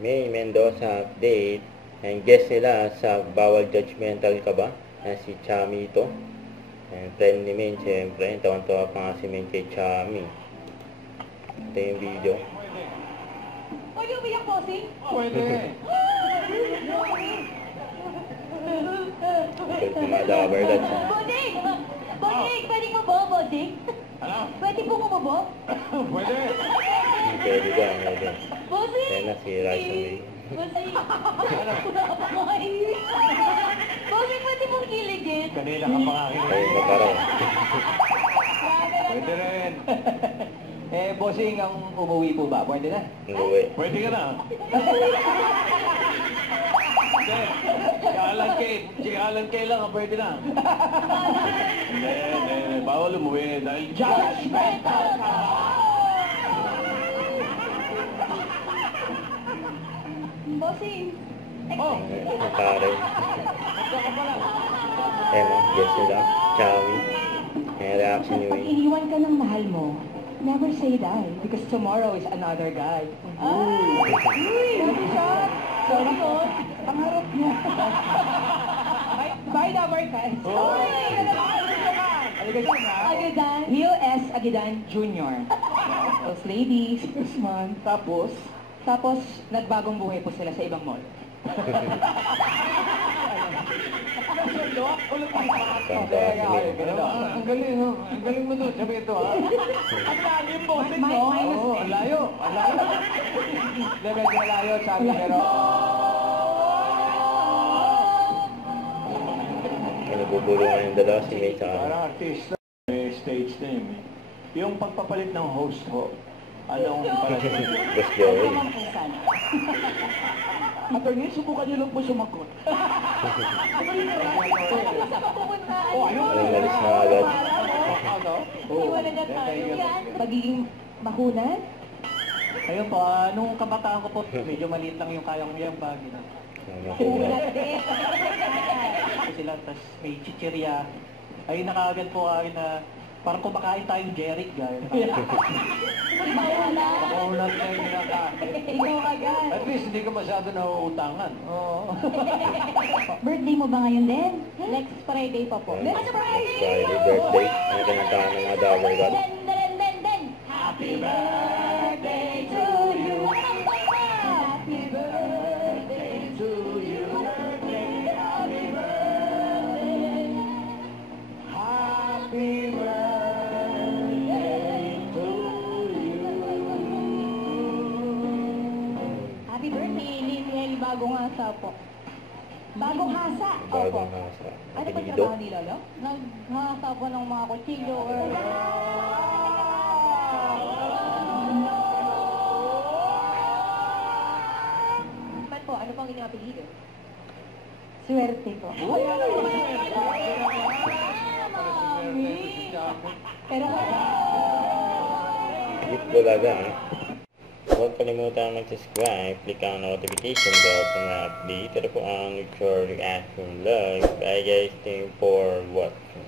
May Mendoza update. And guest nila sa Bawal Judgmental Ka Ba? Na si Chami ito. And friend ni Main, syempre. Tawan-tawa pa nga si Main kay Chami. Ito yung video. Pwede umiyak, bossing? Pwede. Ito yung mga lover that. Bossing! Bossing! Pwede mo ba, bossing? Ano? Pwede po mo ba? Pwede. Pwede ka, pwede. Bossing! Ayan na si Raisa May. Bossing! Bossing, pwede mong kiligin? Kanina ka pa nga Ayun na parang. Pwede rin. Bossing, ang umuwi po ba? Pwede na? Umuwi. Pwede ka na. Si Alan Kay lang, pwede na. Hindi. Bawal umuwi dahil judgmental ka! Bossing! Oh! Ang pare. Ayan o, guest nila. Chami. May reaction ni Pag May. iniwan ka ng mahal mo, never say die because tomorrow is another guy. Uy! Grabe siya! Sorry yun. Pangarap niya. By the Marcas. Uy! Agidan. Neil S. Agidan Jr. Those ladies. Man. Tapos, nagbagong buhay po sila sa ibang mall. Ang galing, no? Ang galing mo doon. Sabi ito, ha? Ang layo yung bossing, no? Oo, ang layo. Ang layo. Hindi, medyo malayo, sabi, pero... May nabubulungan yung dalawa si May sa Parang artista, may stage name, eh. Yung pagpapalit ng host ho, anong parang... Boss Joey. Attorney, subukan niyo lang po sumakot. Oh, ayun. Anong malis na agad? Iwanan na tayo. Yan. Pagiging mahunan. Ayun po, nung kabataan ko po, medyo maliit lang yung kaya kong yung bag. Makuha. Kasi sila, tapos may chichirya. Ay, nakaagad po akin na parang kumakain tayong Jeric, gano'n. Makulat na yung kinakain. Ikaw agad. At least, hindi ka masyado nauutangan. Oo. Birthday mo ba ngayon din? Next Friday pa po. Next Next Friday! Friday, birthday. Ano kinantahan ng mga Dower God? Den! Happy birthday to you! Happy birthday to you! Happy birthday! Happy birthday to you. Happy birthday, Liliel Bagong Asa po. Bagong hasa. Bagong hasa. Ano ba Apelido. trabaho ni Lolo? Naghahasa po ng mga kutsilyo or... Ba't po? Ano pang inyong apelido? Swerte po. Pero... Hit Bulaga, ha? Huwag kalimutan mag-subscribe, click ang notification bell para ma-update. Ito po ang Your Reaction Live. Bye guys, thank you for watching.